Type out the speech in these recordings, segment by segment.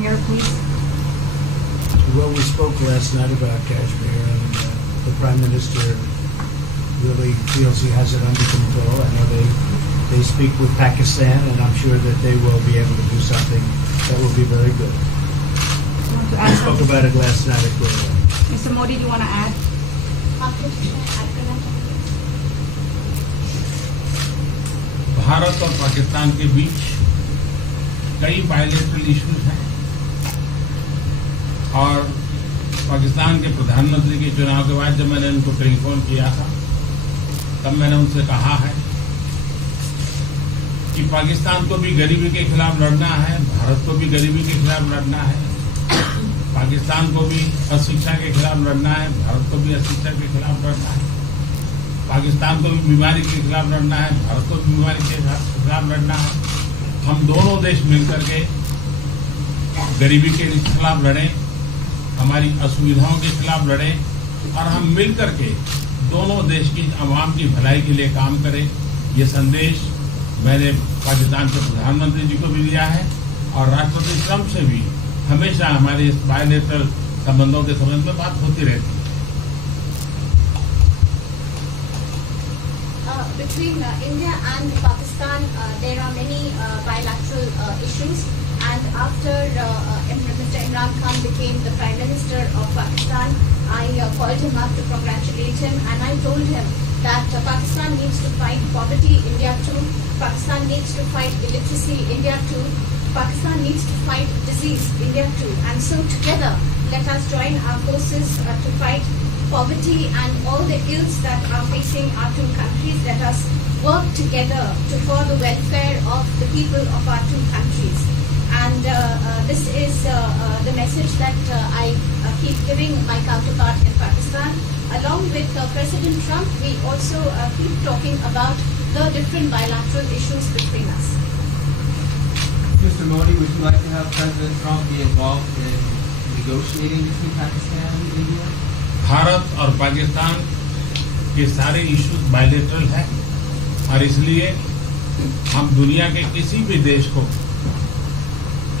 Kashmir, please? Well, we spoke last night about Kashmir, and the Prime Minister really feels he has it under control. I know they speak with Pakistan, and I'm sure that they will be able to do something that will be very good. You want to We add spoke something? about it last night at Guerrero. Mr. Modi, do you want to add? Bharat और पाकिस्तान के बीच कई bilateral issues हैं और पाकिस्तान के प्रधानमंत्री के चुनाव के बाद जब मैंने उनको टेलीफोन किया था तब मैंने उनसे कहा है कि पाकिस्तान को भी गरीबी के खिलाफ लड़ना है, भारत को भी गरीबी के खिलाफ लड़ना है, पाकिस्तान को भी अशिक्षा के खिलाफ लड़ना है, भारत को भी अशिक्षा के खिलाफ लड़ना है, पाकिस्तान को भी बीमारी के खिलाफ लड़ना है, भारत को भी बीमारी के खिलाफ लड़ना है। हम दोनों देश मिलकर के गरीबी के खिलाफ लड़ें, हमारी असुविधाओं के खिलाफ लड़ें और हम मिलकर के दोनों देश की आवाम की भलाई के लिए काम करें। ये संदेश मैंने पाकिस्तान के प्रधानमंत्री जी को भी दिया है और राष्ट्रपति ट्रंप से भी हमेशा हमारे इस बायलैटरल संबंधों के संबंध में बात होती रहती है। Between India and Pakistan, there are many bilateral issues. And after Mr. Imran Khan became the Prime Minister of Pakistan, I called him up to congratulate him, and I told him that Pakistan needs to fight poverty, India too. Pakistan needs to fight illiteracy, India too. Pakistan needs to fight disease, India too. And so together, let us join our forces to fight poverty and all the ills that are facing our two countries. Let us work together for the welfare of the people of our two countries. And this is the message that I keep giving my counterpart in Pakistan. Along with President Trump, we also keep talking about the different bilateral issues between us. Mr. Modi, would you like to have President Trump be involved in negotiating between Pakistan and India? Bharat और पाकिस्तान के सारे issues bilateral हैं और इसलिए हम दुनिया के किसी भी देश को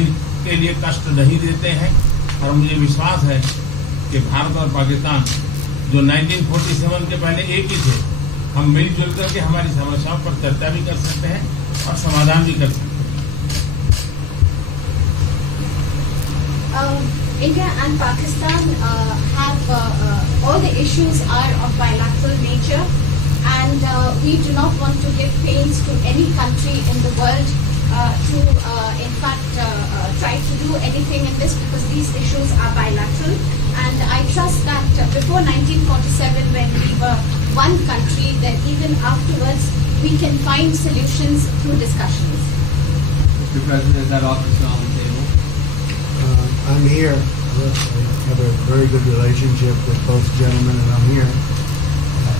इनके लिए कष्ट नहीं देते हैं और मुझे विश्वास है कि भारत और पाकिस्तान जो 1947 के पहले एक ही थे, हम मिलजुल करके हमारी समस्याओं पर चर्चा भी कर सकते हैं और समाधान भी कर सकते हैं। India and Pakistan have all the issues are of bilateral nature, and we do not want to give pains to any country in the world to in fact try to do anything in this, because these issues are bilateral. And I trust that before 1947, when we were one country, that even afterwards we can find solutions through discussions. Mr. President, is that offer still on the table? I'm here. I have a very good relationship with both gentlemen, and I'm here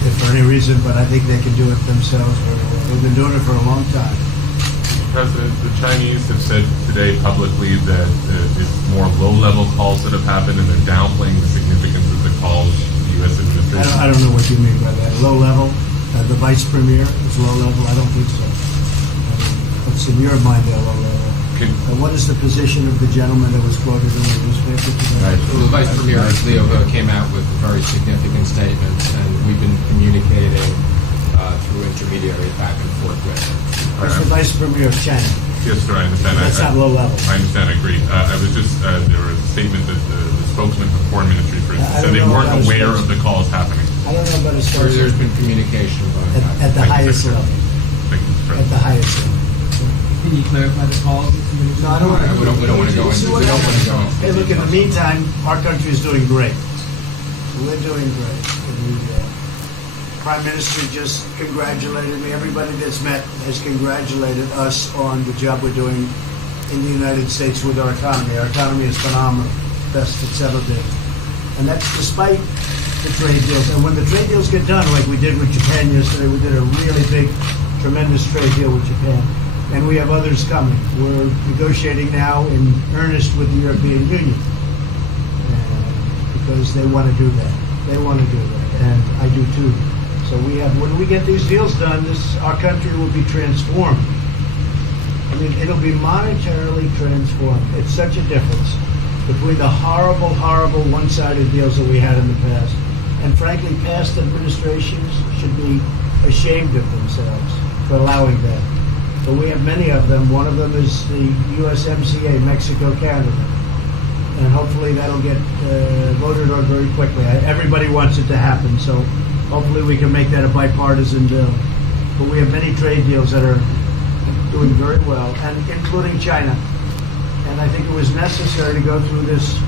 if for any reason, but I think they can do it themselves very well. They've been doing it for a long time. President, the Chinese have said today publicly that it's more low-level calls that have happened, and they're downplaying the significance of the calls the U.S. administration. I don't know what you mean by that. Low level? The vice premier is low level? I don't think so. What's in your mind, they're low level? What is the position of the gentleman that was quoted in the newspaper today? Right. The Vice Premier, Leo Ho, came out with very significant statements, and we've been communicating through intermediaries back and forth with him. That's the Vice Premier of China. Yes, sir, I understand. That's not low level. I understand, I agree. I was just, there was a statement that the spokesman for the Foreign Ministry, for instance, said they weren't aware of the calls happening. I don't know about his There's been communication going on. at the highest level. Thank you, Mr. At the President. highest level. Can you clarify the calls? No, I don't want to. We don't want to go into. We don't want to go into. Hey, look, in the meantime, our country is doing great. We're doing great. The Prime Minister just congratulated me. Everybody that's met has congratulated us on the job we're doing in the United States with our economy. Our economy is phenomenal, best it's ever been. And that's despite the trade deals. And when the trade deals get done, like we did with Japan yesterday, we did a really big, tremendous trade deal with Japan. And we have others coming. We're negotiating now in earnest with the European Union because they want to do that. They want to do that, and I do too. So we have. When we get these deals done, our country will be transformed. I mean, it'll be monetarily transformed. It's such a difference between the horrible, horrible one-sided deals that we had in the past. And frankly, past administrations should be ashamed of themselves for allowing that. But we have many of them. One of them is the USMCA, Mexico-Canada. And hopefully that'll get voted on very quickly. Everybody wants it to happen, so hopefully we can make that a bipartisan bill. But we have many trade deals that are doing very well, and including China. And I think it was necessary to go through this,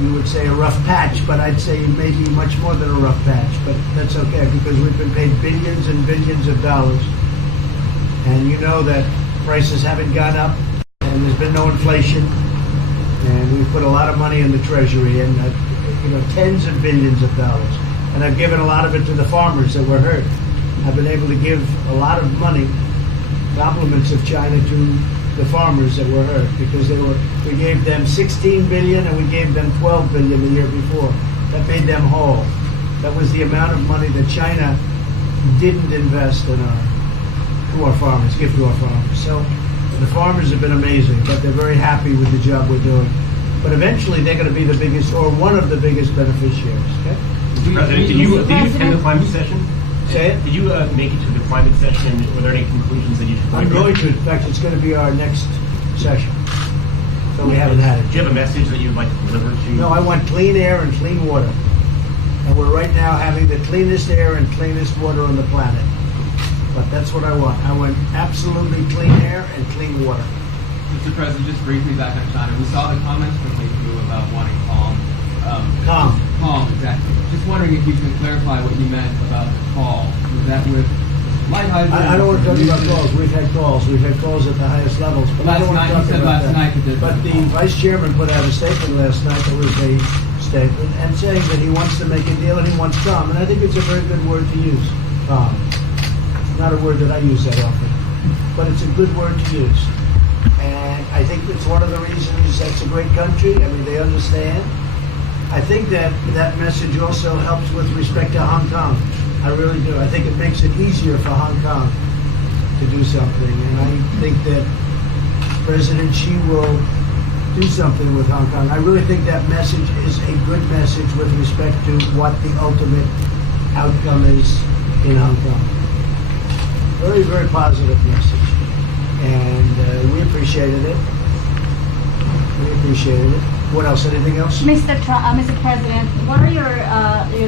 you would say a rough patch, but I'd say maybe much more than a rough patch. But that's okay, because we've been paid billions and billions of dollars. And you know that prices haven't gone up, and there's been no inflation. And we've put a lot of money in the Treasury, and tens of billions of dollars. And I've given a lot of it to the farmers that were hurt. I've been able to give a lot of money, compliments of China, to the farmers that were hurt, because we gave them 16 billion and we gave them 12 billion the year before. That made them whole. That was the amount of money that China didn't invest in to our farmers, give to our farmers. So the farmers have been amazing, but they're very happy with the job we're doing. But eventually they're going to be the biggest, or one of the biggest beneficiaries. Okay? Mr. President, did you attend the climate session? Say it? Did you make it to the climate session? Were there any conclusions that you took? I'm going to. In fact, it's going to be our next session. So we haven't had it. Do you have a message that you'd like to deliver to? No, I want clean air and clean water. And we're right now having the cleanest air and cleanest water on the planet. But that's what I want. I want absolutely clean air and clean water. Mr. President, just briefly back on China, we saw the comments from you about wanting calm. Calm. Calm, exactly. Just wondering if you can clarify what you meant about the call. Was that with lighthearted? I don't want to talk about calls. We've had calls. We've had calls at the highest levels. But I don't want to talk about that. But the Vice Chairman put out a statement last night that was a statement and saying that he wants to make a deal and he wants calm. And I think it's a very good word to use, calm. It's not a word that I use that often, but it's a good word to use. And I think it's one of the reasons that's a great country. I mean, they understand. I think that message also helps with respect to Hong Kong. I really do. I think it makes it easier for Hong Kong to do something. And I think that President Xi will do something with Hong Kong. I really think that message is a good message with respect to what the ultimate outcome is in Hong Kong. Very, very positive message. And we appreciated it. We appreciated it. What else? Anything else? Mr. President, what are your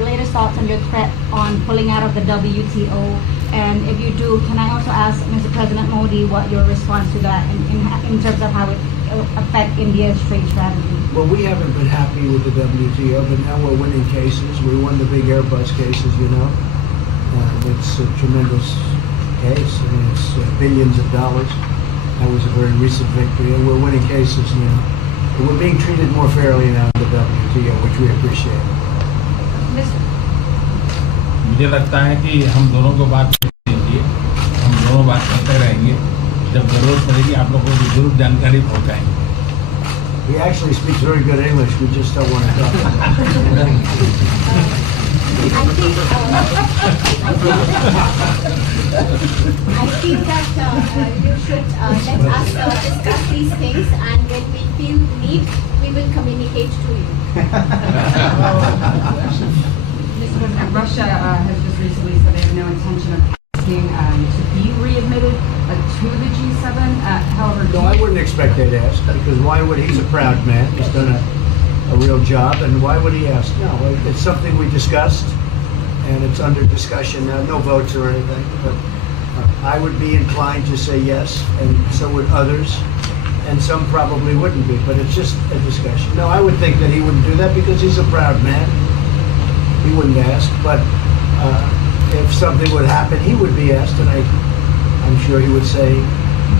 latest thoughts on your threat on pulling out of the WTO? And if you do, can I also ask Mr. President Modi what your response to that in terms of how it will affect India's trade strategy? Well, we haven't been happy with the WTO, but now we're winning cases. We won the big Airbus cases, you know. It's a tremendous case. I mean, it's billions of dollars. That was a very recent victory, and we're winning cases now. We're being treated more fairly now in the WTO, which we appreciate. मुझे लगता है कि हम दोनों को बात कीजिए, हम दोनों बात करते रहेंगे. जब जरूरत पड़ेगी आप लोगों को जरूर जानकारी पहुंचाएंगे. He actually speaks very good English. We just don't want to talk about it. I think that you should let us discuss these things, and when we feel need, we will communicate to you. Mr. President, Russia has just recently said they have no intention of asking to be readmitted to the G7. However, No, I wouldn't expect they'd ask, because why would he's a proud man. He's done a real job, and why would he ask? No, it's something we discussed, and it's under discussion now. No votes or anything, but I would be inclined to say yes, and so would others, and some probably wouldn't be, but it's just a discussion. No, I would think that he wouldn't do that because he's a proud man. He wouldn't ask, but if something would happen, he would be asked, and I'm sure he would say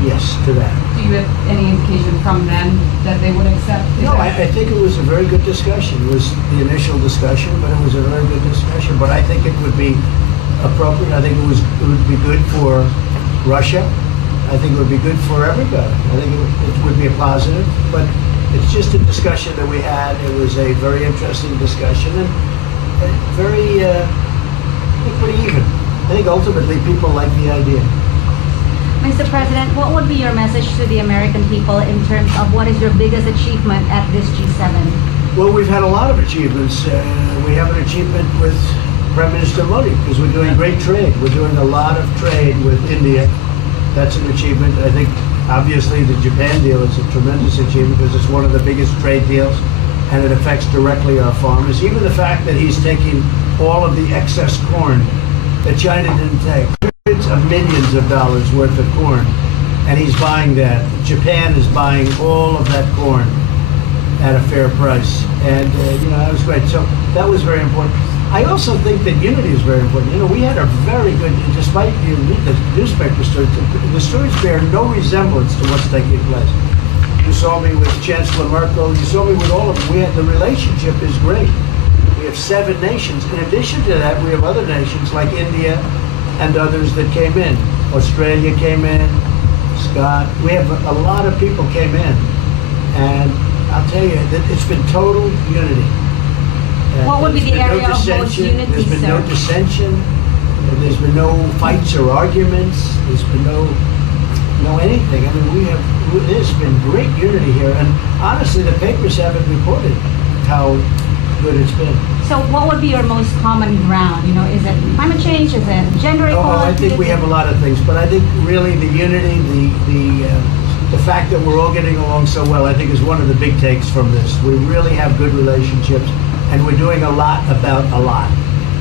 yes to that. do you have any indication from them that they would accept? No, I think it was a very good discussion. It was the initial discussion, but it was a very good discussion. But I think it would be appropriate. I think it would be good for Russia. I think it would be good for everybody. I think it would be a positive. But it's just a discussion that we had. It was a very interesting discussion and very, I think, pretty even. I think ultimately people like the idea. Mr. President, what would be your message to the American people in terms of what is your biggest achievement at this G7? Well, we've had a lot of achievements. We have an achievement with Prime Minister Modi because we're doing great trade. We're doing a lot of trade with India. That's an achievement. I think, obviously, the Japan deal is a tremendous achievement because it's one of the biggest trade deals and it affects directly our farmers. Even the fact that he's taking all of the excess corn that China didn't take, hundreds of millions of dollars worth of corn, and he's buying that. Japan is buying all of that corn at a fair price. And, that was great. So that was very important. I also think that unity is very important. We had a very good, despite you read the newspaper stories, the stories bear no resemblance to what's taking place. You saw me with Chancellor Merkel. You saw me with all of them. The relationship is great. We have 7 nations. In addition to that, we have other nations like India and others that came in. Australia came in, Scott. We have a lot of people came in. And I'll tell you that it's been total unity. What would be the There's been area of most dissension. unity, There's been no sir? dissension. There's been no fights or arguments. There's been no anything. I mean, there's been great unity here. And honestly, the papers haven't reported how good it's been. So what would be your most common ground? Is it climate change? Is it gender equality? I think we have a lot of things, but I think really the unity, the fact that we're all getting along so well, I think is one of the big takes from this. We really have good relationships, and we're doing a lot about a lot.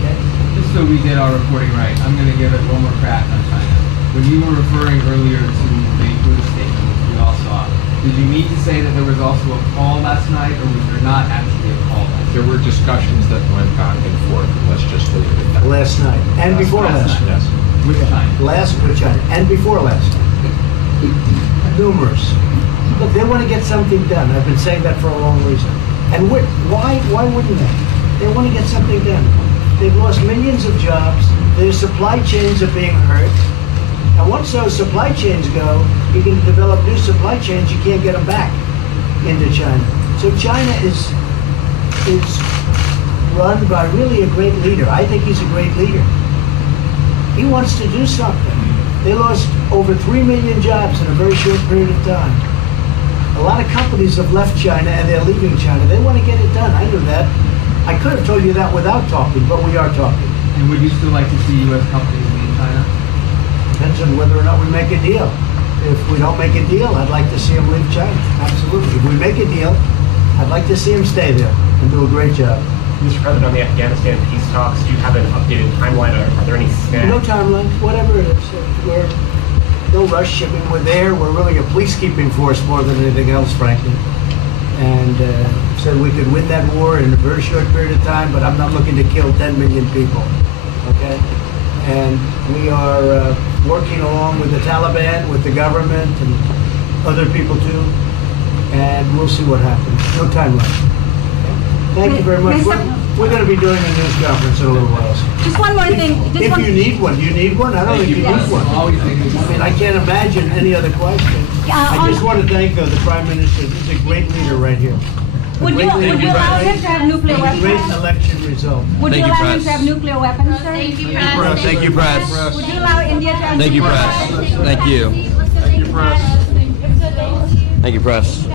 Okay? Just so we get our reporting right, I'm going to give it one more crack on China. When you were referring earlier to the Buddha statement, which we all saw, did you mean to say that there was also a call last night, or was there not actually a call last night? There were discussions that went back and forth. Let's just leave it at that. Last night, and before last night. Yes. With China? With China, and before last night. Numerous. Look, they want to get something done. I've been saying that for a long reason. And why wouldn't they? They want to get something done. They've lost millions of jobs. Their supply chains are being hurt. And once those supply chains go, you can develop new supply chains. You can't get them back into China. So China is run by really a great leader. I think he's a great leader. He wants to do something. They lost over 3 million jobs in a very short period of time. A lot of companies have left China and they're leaving China. They want to get it done. I knew that. I could have told you that without talking, but we are talking. And would you still like to see U.S. companies leave China? Depends on whether or not we make a deal. If we don't make a deal, I'd like to see them leave China. Absolutely. If we make a deal, I'd like to see them stay there and do a great job. Mr. President, on the Afghanistan peace talks, do you have an updated timeline? Are there any snags? No timeline, whatever it is. We're no rush. I mean, we're there. We're really a peacekeeping force more than anything else, frankly. And said we could win that war in a very short period of time, but I'm not looking to kill 10 million people. Okay? And we are working along with the Taliban, with the government, and other people too. And we'll see what happens. No timeline. Okay? Thank you very much. We're going to be doing a news conference in a little while. Just one more thing. If you need one, you need one? I don't think you need one. Always thinking. I mean, I can't imagine any other question. I just want to thank the Prime Minister. He's a great leader right here. Would you allow him to have nuclear Great weapons? election result. Would you allow him to have nuclear weapons, sir? Thank you, Press. Thank you, Press. Would you allow India to have Thank you, nuclear Press. weapons? Thank you. Thank you, Press. Thank you, Press.